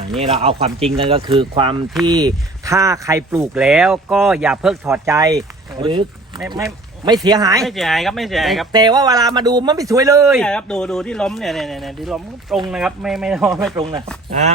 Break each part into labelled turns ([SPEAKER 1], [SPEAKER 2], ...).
[SPEAKER 1] นี่เราเอาความจริงกันก็คือความที่ถ้าใครปลูกแล้วก็อย่าเพิกถอดใจหรือไม่เสียหาย
[SPEAKER 2] ไม่เสียหายครับไม่เสียหายครับ
[SPEAKER 1] แต่ว่าเวลามาดูมันไม่สวยเลย
[SPEAKER 2] ใช่ครับดูที่ล้มเนี่ยที่ล้มตรงนะครับไม่ตรงนะ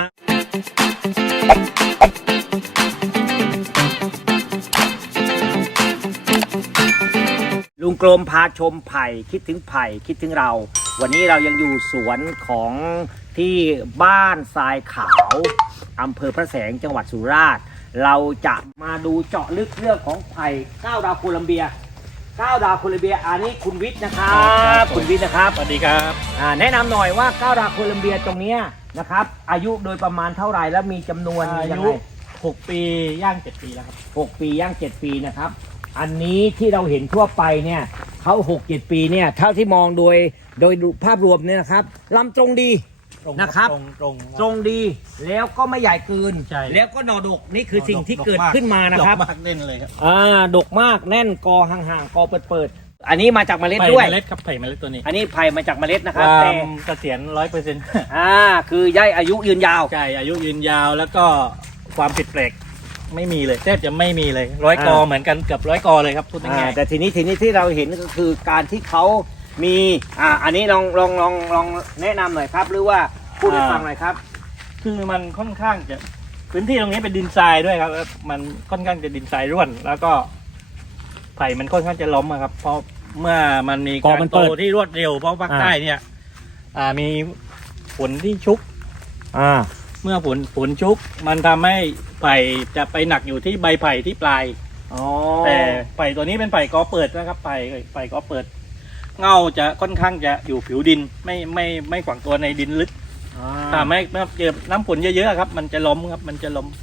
[SPEAKER 1] ลุงกลมพาชมไผ่คิดถึงไผ่คิดถึงเราวันนี้เรายังอยู่สวนของที่บ้านทรายขาวอำเภอพระแสงจังหวัดสุราษฎร์เราจะมาดูเจาะลึกเรื่องของไผ่9 ดาวโคลัมเบีย9 ดาวโคลัมเบียอันนี้คุณวิทย์นะครับคุณวิทย์นะครับ
[SPEAKER 2] สวัสดีครับ
[SPEAKER 1] แนะนำหน่อยว่า9 ดาวโคลัมเบียตรงนี้นะครับอายุโดยประมาณเท่าไหร่แล้วมีจำนวน
[SPEAKER 2] อายุ6 ปีย่าง7 ปีแล้วครับ
[SPEAKER 1] 6 ปีย่าง7 ปีนะครับอันนี้ที่เราเห็นทั่วไปเนี่ยเขา6-7 ปีเนี่ยเท่าที่มองโดยภาพรวมเนี่ยนะครับลำตรงดีนะครับตรงดีแล้วก็ไม่ใหญ่เกินแล้วก็หน่อดกนี่คือสิ่งที่เกิดขึ้นมานะครับ
[SPEAKER 2] ดกมากแน่นเลยครับ
[SPEAKER 1] ดกมากแน่นกอห่างๆกอเปิดอันนี้มาจากเมล็ดด้วย
[SPEAKER 2] เมล็ดครับไผ่เมล็ดตัวนี้
[SPEAKER 1] อันนี้ไผ่มาจากเมล็ดนะครับ
[SPEAKER 2] แต่เกษียณ100%
[SPEAKER 1] คือย่ายอายุยืนยาว
[SPEAKER 2] ใช่อายุยืนยาวแล้วก็ความผิดแปลกไม่มีเลยแทบจะไม่มีเลย100 กอเหมือนกันเกือบ100 กอเลยครับพูดง่าย
[SPEAKER 1] แต่ทีนี้ที่เราเห็นก็คือการที่เขามีอันนี้ลองแนะนำหน่อยครับหรือว่าพูดให้ฟังหน่อยครับ
[SPEAKER 2] คือมันค่อนข้างจะพื้นที่ตรงนี้เป็นดินทรายด้วยครับมันค่อนข้างจะดินทรายร่วนแล้วก็ไผ่มันค่อนข้างจะล้มครับเพราะเมื่อมันมีการโตที่รวดเร็วเพราะภาคใต้เนี่ยมีฝนที่ชุกเมื่อฝนชุกมันทำให้ไผ่จะไปหนักอยู่ที่ใบไผ่ที่ปลายแต่ไผ่ตัวนี้เป็นไผ่กอเปิดนะครับไผ่กอเปิดเงาจะค่อนข้างจะอยู่ผิวดินไม่ฝังตัวในดินลึกทำให้เมื่อเจอน้ำฝนเยอะๆครับมันจะล้มครับมันจะล้ม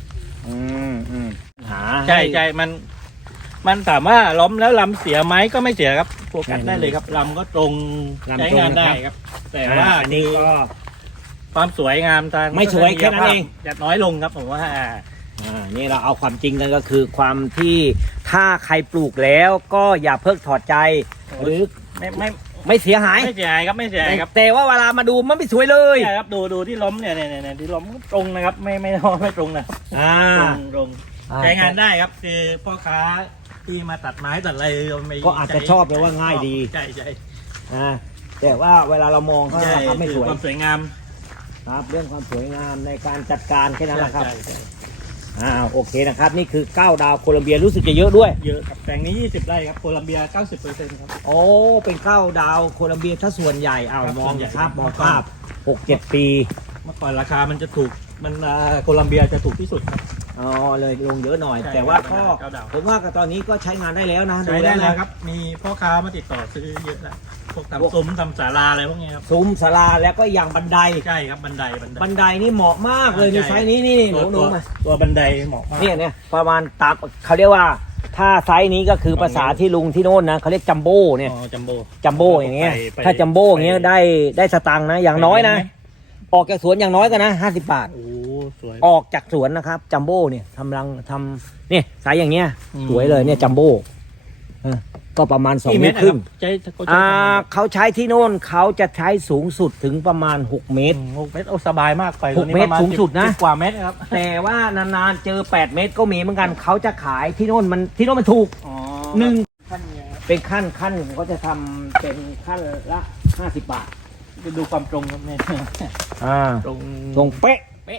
[SPEAKER 2] ใช่มันถามว่าล้มแล้วลำเสียไหมก็ไม่เสียครับโฟกัสได้เลยครับลำก็ตรงใช้งานได้ครับแต่ว่า
[SPEAKER 1] อันนี้ก็
[SPEAKER 2] ความสวยงามทาง
[SPEAKER 1] ไม่สวยแค่นั้นเอง
[SPEAKER 2] จะน้อยลงครับผมว่า
[SPEAKER 1] นี่เราเอาความจริงกันก็คือความที่ถ้าใครปลูกแล้วก็อย่าเพิกถอดใจหรือไม่เสียหาย
[SPEAKER 2] ไม่เสียหายครับไม่เสียหายครับ
[SPEAKER 1] แต่ว่าเวลามาดูมันไม่สวยเลย
[SPEAKER 2] ใช่ครับดูที่ล้มเนี่ยที่ล้มตรงนะครับไม่ตรงนะตรงใช้งานได้ครับคือพ่อค้าที่มาตัดไม้ตัดอะไร
[SPEAKER 1] ก็อาจจะชอบเลยว่าง่ายดี
[SPEAKER 2] ใช่
[SPEAKER 1] แต่ว่าเวลาเรามองเขาทำไม่สวย
[SPEAKER 2] ความสวยงาม
[SPEAKER 1] ครับเรื่องความสวยงามในการจัดการแค่นั้นแหละครับโอเคนะครับนี่คือ9 ดาวโคลัมเบียรู้สึกจะเยอะด้วย
[SPEAKER 2] เยอะครับแปลงนี้20 ไร่ครับโคลัมเบีย 90%ครับ
[SPEAKER 1] โอ้เป็น9 ดาวโคลัมเบียถ้าส่วนใหญ่มองครับมองภาพ6-7 ปี
[SPEAKER 2] เมื่อก่อนราคามันจะถูกมันโคลัมเบียจะถูกที่สุดครับ
[SPEAKER 1] เลยลงเยอะหน่อยแต่ว่าก็ผมว่าตอนนี้ก็ใช้งานได้แล้วนะ
[SPEAKER 2] ใช้ได้แล้วครับมีพ่อค้ามาติดต่อซื้อเยอะแล้วพวกทำซุ้มทำศาลาอะไรพวกนี้ครับ
[SPEAKER 1] ซุ้มศาลาแล้วก็อย่างบันได
[SPEAKER 2] ใช่ครับบันได
[SPEAKER 1] นี่เหมาะมากเลยในไซส์นี้นี่หนูมา
[SPEAKER 2] ตัวบันไดเหมาะมาก
[SPEAKER 1] เนี่ยประมาณตามเขาเรียกว่าถ้าไซส์นี้ก็คือภาษาที่ลุงที่โน่นนะเขาเรียกจัมโบ้เนี่ยจัมโบ้อย่างเงี้ยถ้าจัมโบ้อย่างเงี้ยได้สตังค์นะอย่างน้อยนะออกจากสวนอย่างน้อยก็นะ50 บาทออกจากสวนนะครับจัมโบ้เนี่ยทำเนี่ยสายอย่างเงี้ยสวยเลยเนี่ยจัมโบ้ก็ประมาณ2 เมตรครึ่งเขาใช้ที่โน่นเขาจะใช้สูงสุดถึงประมาณ6 เมตร
[SPEAKER 2] โอ้สบายมากไป
[SPEAKER 1] 6 เมตรสูงสุดนะ
[SPEAKER 2] กว่าเมตรครับ
[SPEAKER 1] แต่ว่านานๆเจอ8 เมตรก็มีเหมือนกันเขาจะขายที่โน่นมันถูกเป็นขั้นเขาจะทำเป็นขั้นละ50 บาท
[SPEAKER 2] ดูความตรงครับเนี่ย
[SPEAKER 1] ตรงเป๊ะ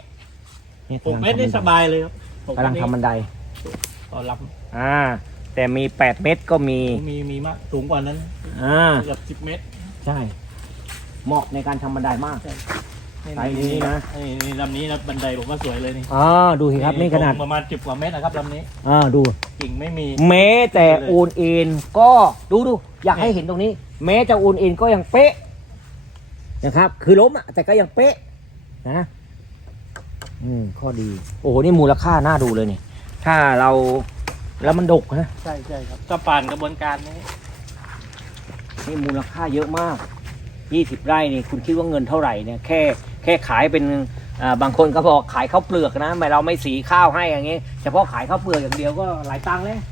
[SPEAKER 2] 6 เมตรนี่สบายเลยครับ
[SPEAKER 1] กำลังทำบันได
[SPEAKER 2] ต่อล
[SPEAKER 1] ำแต่มี8 เมตรก็มี
[SPEAKER 2] มากสูงกว่านั้นเกือบ10 เมตร
[SPEAKER 1] ใช่เหมาะในการทำบันไดมากไซส์นี้นะ
[SPEAKER 2] นี่ลำนี้นะบันไดผมว่าสวยเลยนี่
[SPEAKER 1] ดูสิครับนี่ขนาด
[SPEAKER 2] ประมาณ10 กว่าเมตรนะครับลำนี้
[SPEAKER 1] ดู
[SPEAKER 2] กิ่งไม่มี
[SPEAKER 1] แม้แต่โอนเอ็นก็ดูอยากให้เห็นตรงนี้แม้จะโอนเอ็นก็ยังเป๊ะนะครับคือล้มแต่ก็ยังเป๊ะนะข้อดีโอ้โหนี่มูลค่าน่าดูเลยนี่ถ้าเราแล้วมันดกนะ
[SPEAKER 2] ใช่ครับก็ผ่านกระบวนการนี้
[SPEAKER 1] นี่มูลค่าเยอะมาก20 ไร่นี่คุณคิดว่าเงินเท่าไหร่เนี่ยแค่ขายเป็นบางคนก็บอกขายข้าวเปลือกนะไม่เราไม่สีข้าวให้อย่างเงี้ยเฉพาะขายข้าวเปลือกอย่างเดียวก็หลายตังค์เลย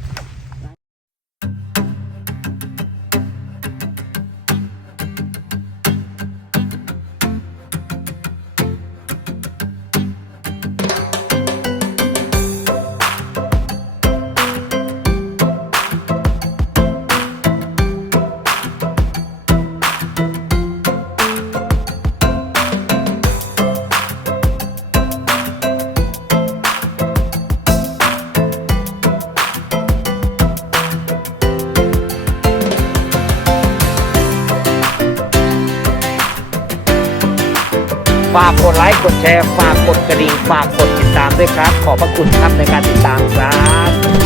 [SPEAKER 1] ฝากกดไลค์กดแชร์ฝากกดกระดิ่งฝากกดติดตามด้วยครับขอบพระคุณครับในการติดตามครับ